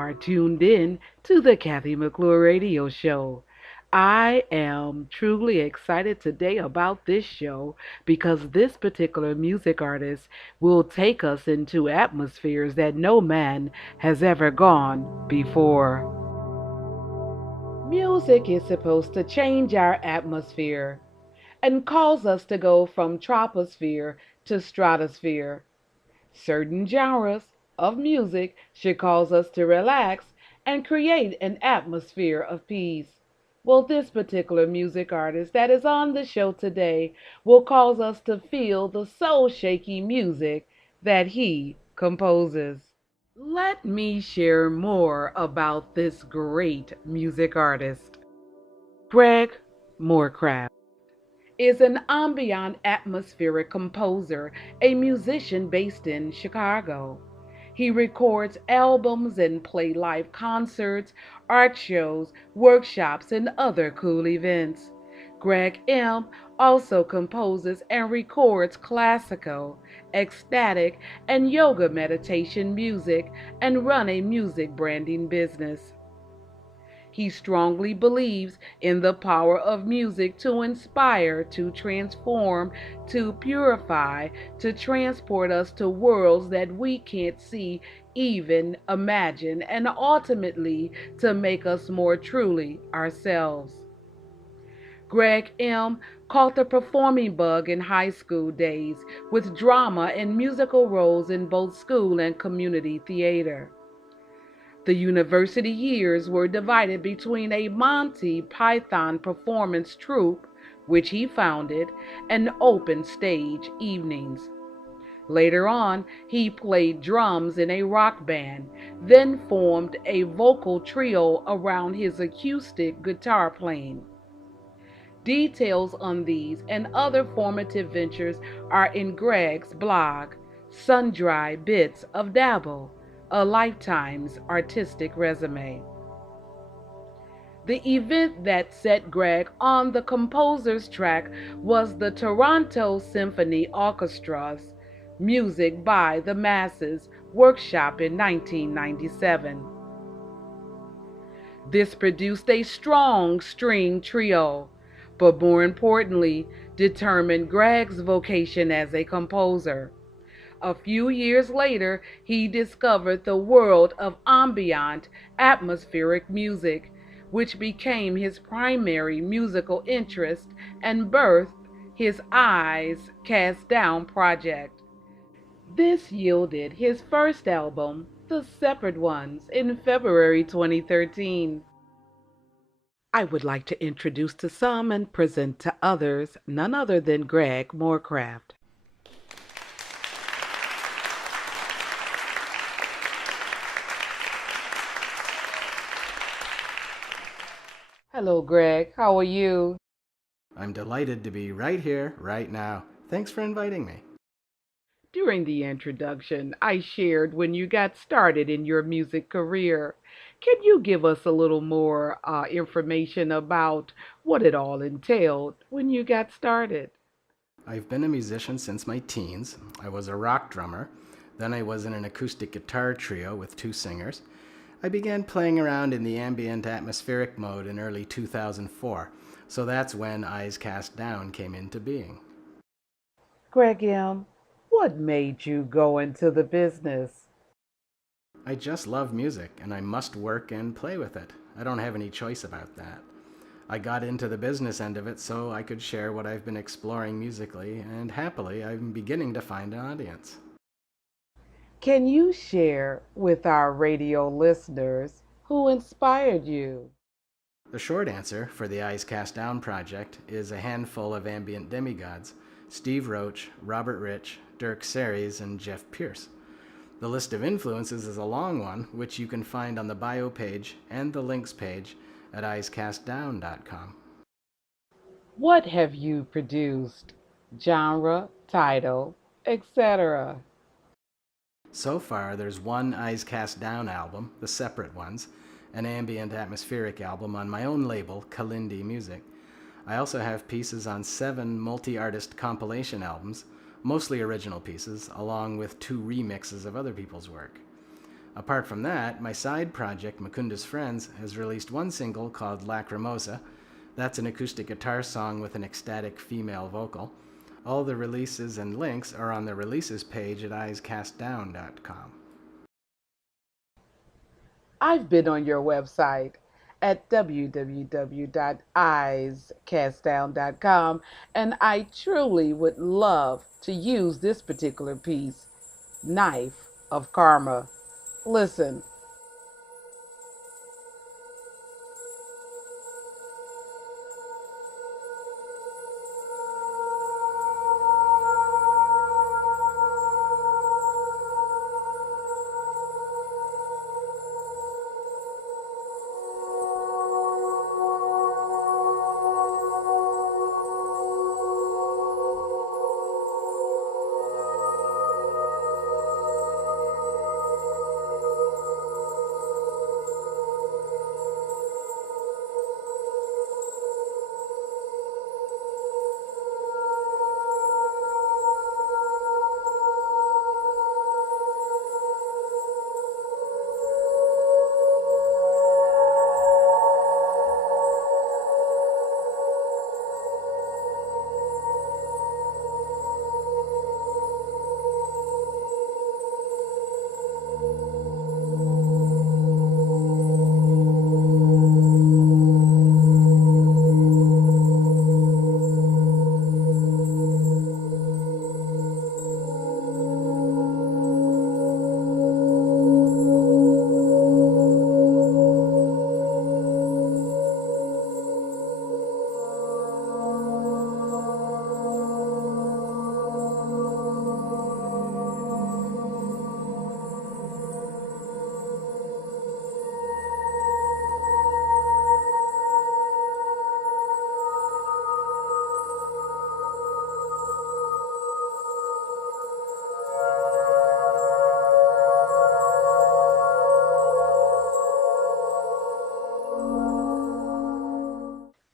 are tuned in to the Kathy McClure Radio Show. I am truly excited today about this show because this particular music artist will take us into atmospheres that no man has ever gone before. Music is supposed to change our atmosphere and cause us to go from troposphere to stratosphere. Certain genres of music should cause us to relax and create an atmosphere of peace. Well, this particular music artist that is on the show today will cause us to feel the soul shaky music that he composes. Let me share more about this great music artist. Greg Moorcraft is an ambient atmospheric composer, a musician based in Chicago. He records albums and play live concerts, art shows, workshops, and other cool events. Greg M. also composes and records classical, ecstatic, and yoga meditation music and run a music branding business. He strongly believes in the power of music to inspire, to transform, to purify, to transport us to worlds that we can't see, even imagine, and ultimately to make us more truly ourselves. Greg M. caught the performing bug in high school days with drama and musical roles in both school and community theater. The university years were divided between a Monty Python performance troupe, which he founded, and open stage evenings. Later on, he played drums in a rock band, then formed a vocal trio around his acoustic guitar playing. Details on these and other formative ventures are in Greg's blog, Sundry Bits of Dabble, a lifetime's artistic resume. The event that set Greg on the composer's track was the Toronto Symphony Orchestra's Music by the Masses workshop in 1997. This produced a strong string trio, but more importantly, determined Greg's vocation as a composer. A few years later, he discovered the world of ambient, atmospheric music, which became his primary musical interest and birthed his Eyes Cast Down project. This yielded his first album, The Separate Ones, in February 2013. I would like to introduce to some and present to others none other than Greg Moorcraft. Hello, Greg. How are you? I'm delighted to be right here, right now. Thanks for inviting me. During the introduction, I shared when you got started in your music career. Can you give us a little more information about what it all entailed when you got started? I've been a musician since my teens. I was a rock drummer. Then I was in an acoustic guitar trio with two singers. I began playing around in the ambient atmospheric mode in early 2004, so that's when Eyes Cast Down came into being. Greg M., what made you go into the business? I just love music, and I must work and play with it. I don't have any choice about that. I got into the business end of it so I could share what I've been exploring musically, and happily, I'm beginning to find an audience. Can you share with our radio listeners who inspired you? The short answer for the Eyes Cast Down project is a handful of ambient demigods: Steve Roach, Robert Rich, Dirk Series, and Jeff Pierce. The list of influences is a long one, which you can find on the bio page and the links page at eyescastdown.com. What have you produced? Genre, title, etc. So far, there's one Eyes Cast Down album, The Separate Ones, an ambient atmospheric album on my own label, Kalindi Music. I also have pieces on 7 multi-artist compilation albums, mostly original pieces, along with 2 remixes of other people's work. Apart from that, my side project, Makunda's Friends, has released one single called Lacrimosa. That's an acoustic guitar song with an ecstatic female vocal. All the releases and links are on the releases page at eyescastdown.com. I've been on your website at www.eyescastdown.com, and I truly would love to use this particular piece, Knife of Karma. Listen.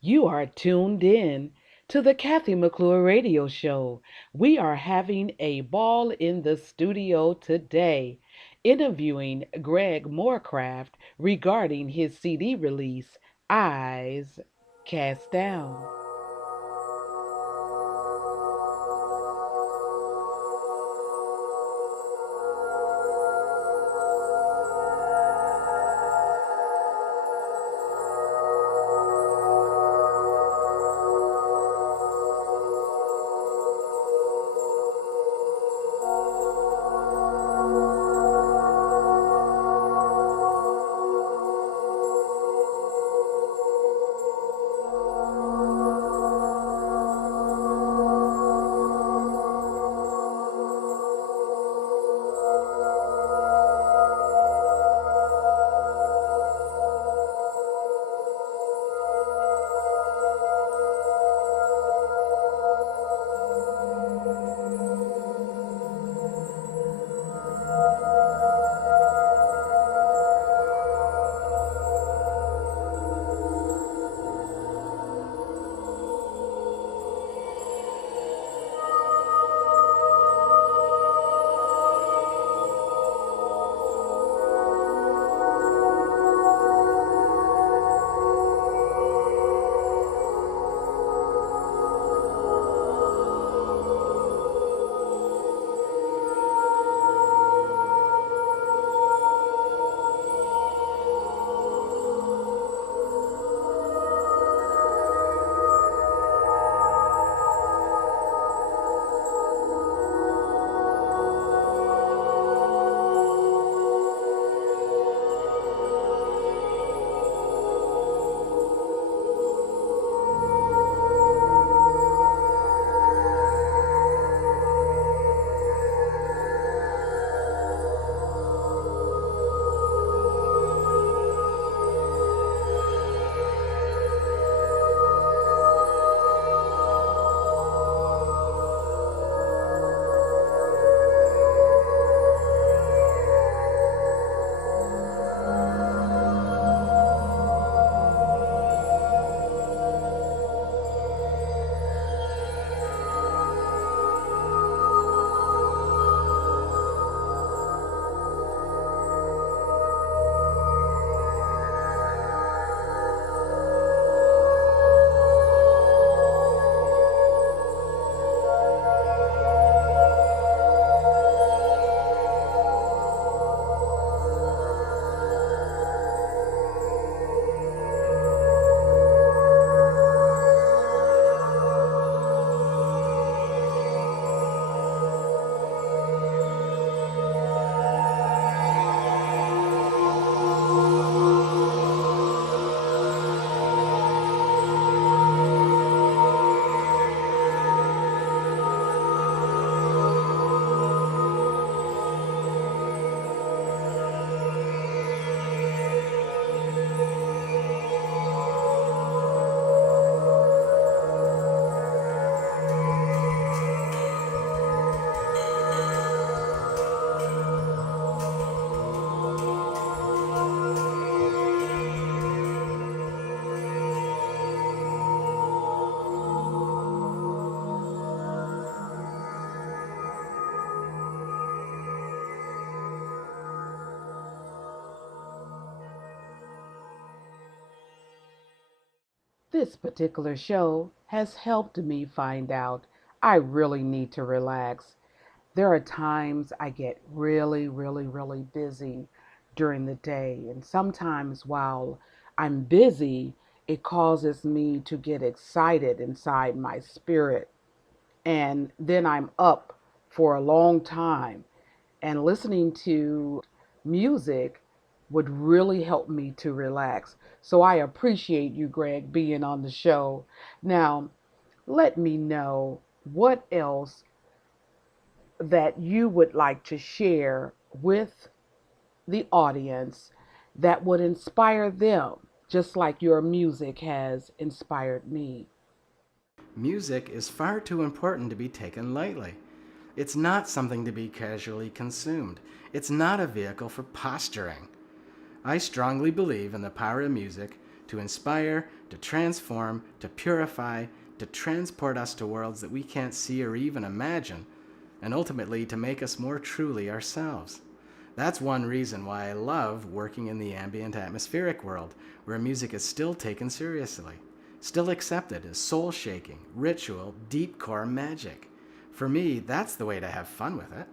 You are tuned in to the Kathy McClure radio show. We are having a ball in the studio today, interviewing Greg Morecraft regarding his CD release, Eyes Cast Down. This particular show has helped me find out I really need to relax. There are times I get really busy during the day, and sometimes while I'm busy, it causes me to get excited inside my spirit. And then I'm up for a long time, and listening to music would really help me to relax. So I appreciate you, Greg, being on the show. Now, let me know what else that you would like to share with the audience that would inspire them, just like your music has inspired me. Music is far too important to be taken lightly. It's not something to be casually consumed. It's not a vehicle for posturing. I strongly believe in the power of music to inspire, to transform, to purify, to transport us to worlds that we can't see or even imagine, and ultimately to make us more truly ourselves. That's one reason why I love working in the ambient atmospheric world, where music is still taken seriously, still accepted as soul-shaking, ritual, deep core magic. For me, that's the way to have fun with it.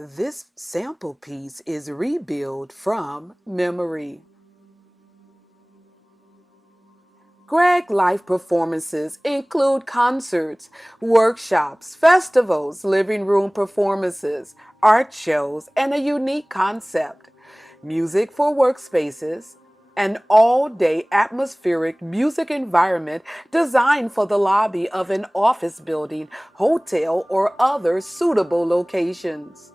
This sample piece is rebuilt from memory. Greg Life performances include concerts, workshops, festivals, living room performances, art shows, and a unique concept. Music for workspaces, an all-day atmospheric music environment designed for the lobby of an office building, hotel, or other suitable locations.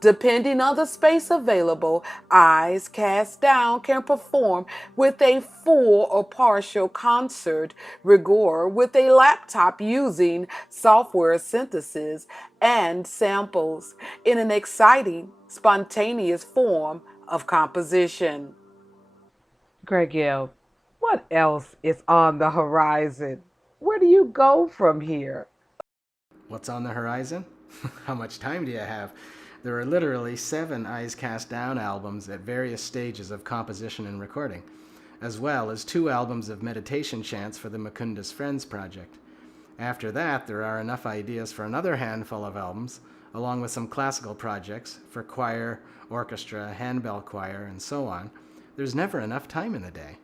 Depending on the space available, Eyes Cast Down can perform with a full or partial concert rigor with a laptop using software synthesis and samples in an exciting, spontaneous form of composition. Gregil, what else is on the horizon? Where do you go from here? What's on the horizon? How much time do you have? There are literally 7 Eyes Cast Down albums at various stages of composition and recording, as well as 2 albums of meditation chants for the Mukundus Friends project. After that, there are enough ideas for another handful of albums, along with some classical projects for choir, orchestra, handbell choir, and so on. There's never enough time in the day.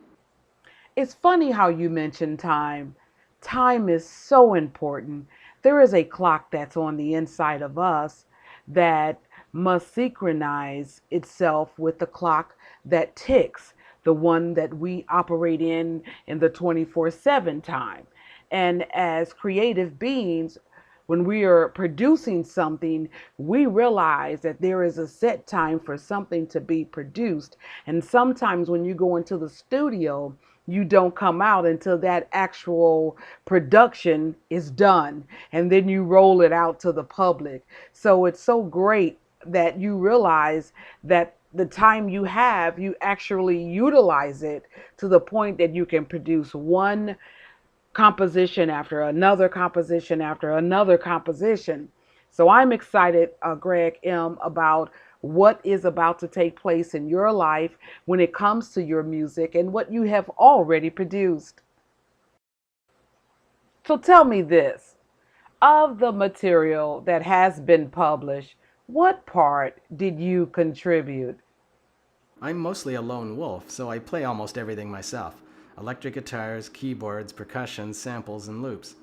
It's funny how you mention time. Time is so important. There is a clock that's on the inside of us that must synchronize itself with the clock that ticks, the one that we operate in the 24/7 time. And as creative beings, when we are producing something, we realize that there is a set time for something to be produced. And sometimes when you go into the studio, you don't come out until that actual production is done. And then you roll it out to the public. So it's so great that you realize that the time you have, you actually utilize it to the point that you can produce one composition after another composition after another composition. So I'm excited, Greg M., about what is about to take place in your life when it comes to your music and what you have already produced. So tell me this, of the material that has been published, what part did you contribute? I'm mostly a lone wolf, so I play almost everything myself: electric guitars, keyboards, percussion, samples, and loops.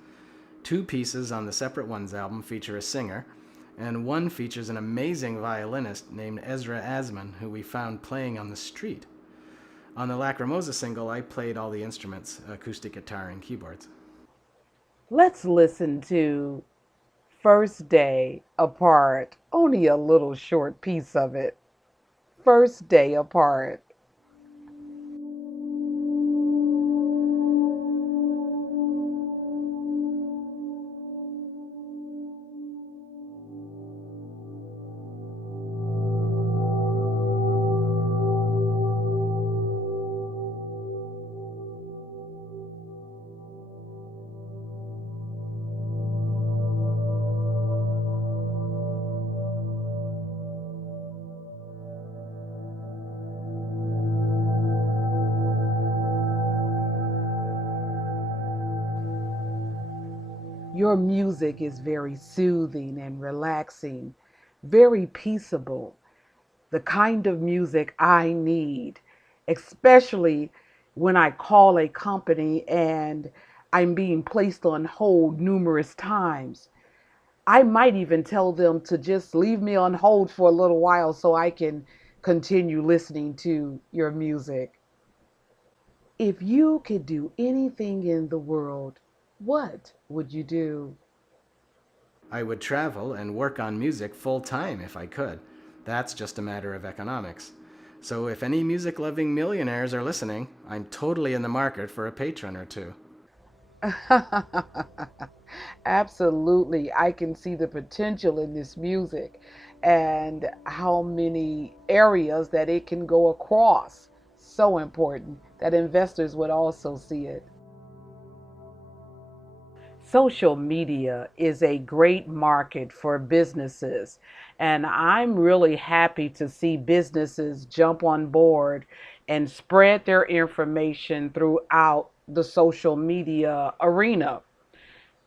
2 pieces on the Separate Ones album feature a singer, and one features an amazing violinist named Ezra Asman, who we found playing on the street. On the Lacrimosa single, I played all the instruments: acoustic guitar and keyboards. Let's listen to First Day Apart, only a little short piece of it. First Day Apart. Your music is very soothing and relaxing, very peaceable, the kind of music I need, especially when I call a company and I'm being placed on hold numerous times. I might even tell them to just leave me on hold for a little while so I can continue listening to your music. If you could do anything in the world, what would you do? I would travel and work on music full time if I could. That's just a matter of economics. So if any music loving millionaires are listening, I'm totally in the market for a patron or two. Absolutely. I can see the potential in this music and how many areas that it can go across. So important that investors would also see it. Social media is a great market for businesses, and I'm really happy to see businesses jump on board and spread their information throughout the social media arena.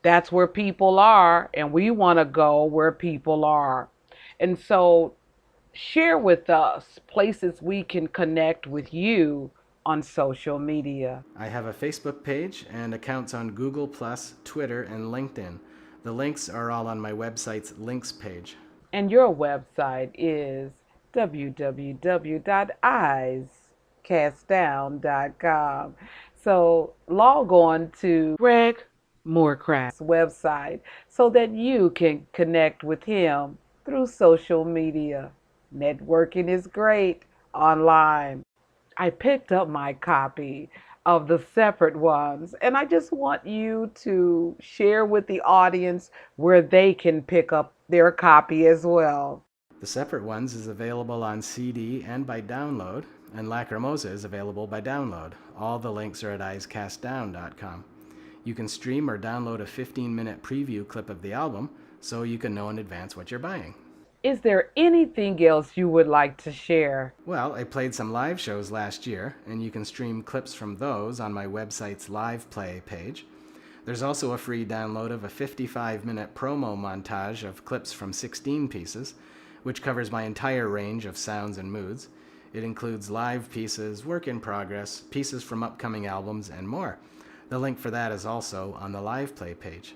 That's where people are, and we want to go where people are. And so, share with us places we can connect with you on social media. I have a Facebook page and accounts on Google, Twitter, and LinkedIn. The links are all on my website's links page. And your website is www.eyescastdown.com. So log on to Greg Moorcraft's website so that you can connect with him through social media. Networking is great online. I picked up my copy of the separate ones, and I just want you to share with the audience where they can pick up their copy as well. The Separate Ones is available on CD and by download, and Lacrimosa is available by download. All the links are at eyescastdown.com. You can stream or download a 15-minute preview clip of the album so you can know in advance what you're buying. Is there anything else you would like to share? Well, I played some live shows last year, and you can stream clips from those on my website's Live Play page. There's also a free download of a 55-minute promo montage of clips from 16 pieces, which covers my entire range of sounds and moods. It includes live pieces, work in progress, pieces from upcoming albums, and more. The link for that is also on the Live Play page.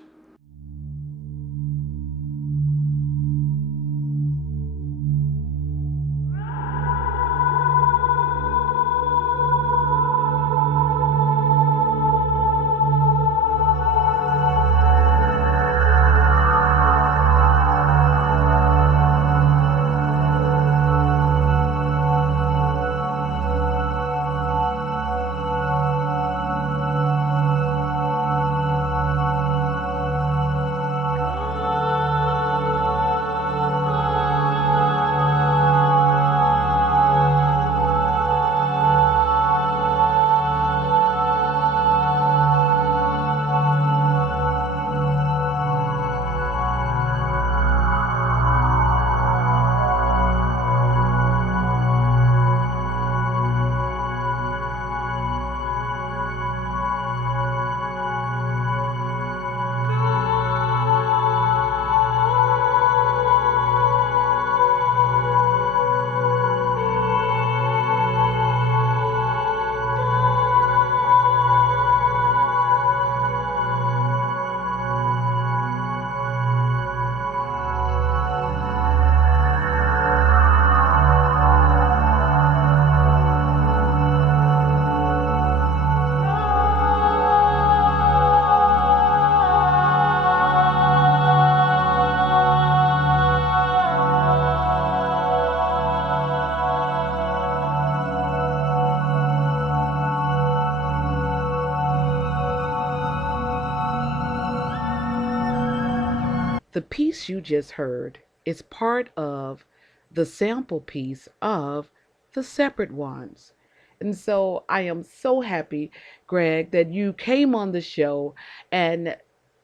The piece you just heard is part of the sample piece of the separate ones. And so I am so happy, Greg, that you came on the show and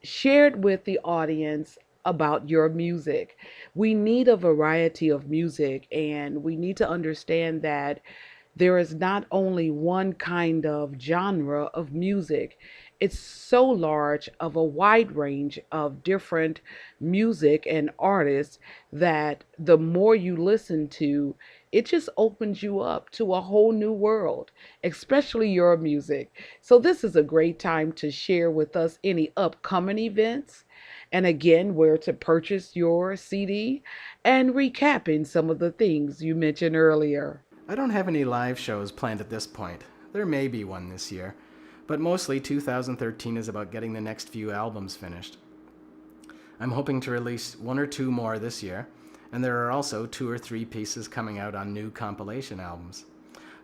shared with the audience about your music. We need a variety of music, and we need to understand that there is not only one kind of genre of music. It's so large of a wide range of different music and artists that the more you listen to, it just opens you up to a whole new world, especially your music. So this is a great time to share with us any upcoming events, and again, where to purchase your CD, and recapping some of the things you mentioned earlier. I don't have any live shows planned at this point. There may be one this year, but mostly 2013 is about getting the next few albums finished. I'm hoping to release one or two more this year, and there are also 2 or 3 pieces coming out on new compilation albums.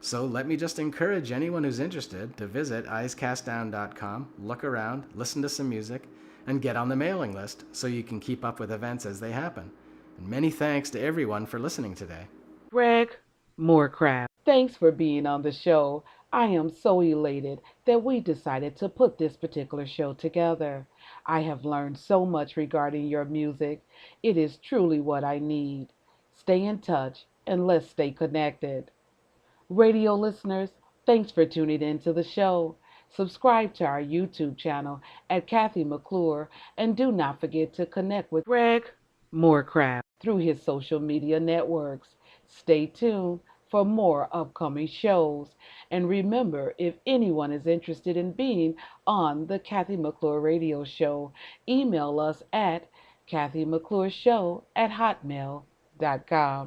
So let me just encourage anyone who's interested to visit eyescastdown.com, look around, listen to some music, and get on the mailing list so you can keep up with events as they happen. And many thanks to everyone for listening today. Greg Moorcraft, thanks for being on the show. I am so elated that we decided to put this particular show together. I have learned so much regarding your music. It is truly what I need. Stay in touch and let's stay connected. Radio listeners, thanks for tuning in to the show. Subscribe to our YouTube channel at Kathy McClure, and do not forget to connect with Greg Moorcraft through his social media networks. Stay tuned for more upcoming shows. And remember, if anyone is interested in being on the Kathy McClure Radio Show, email us at kathymcclureshow@hotmail.com.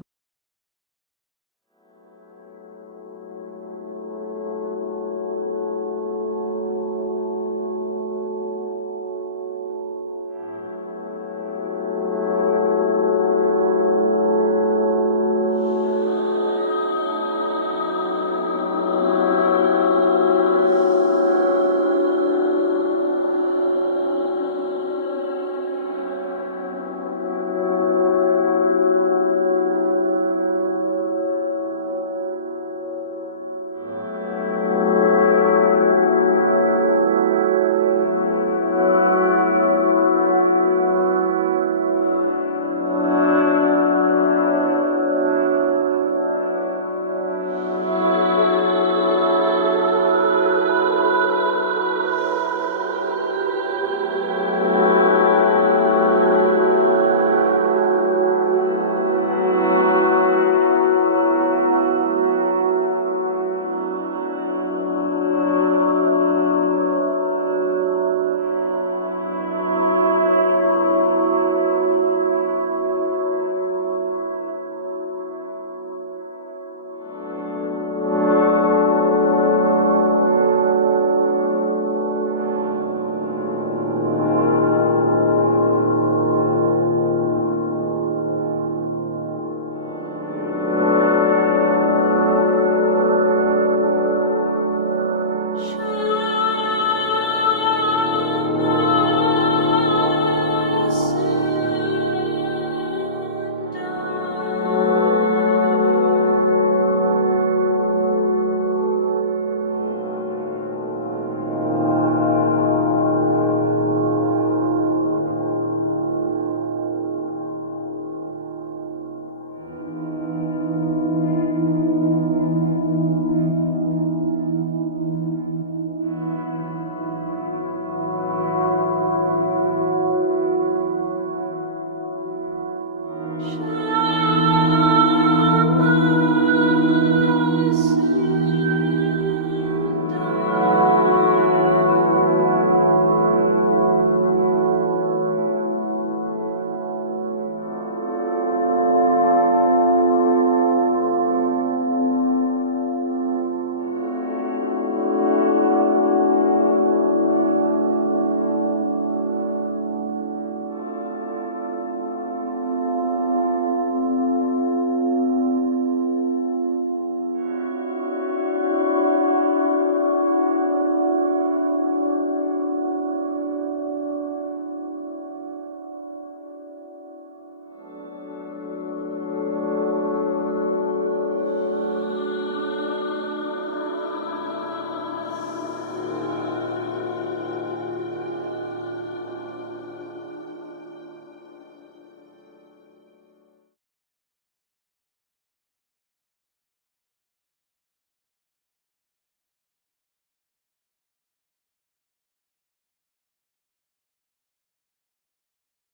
Shine.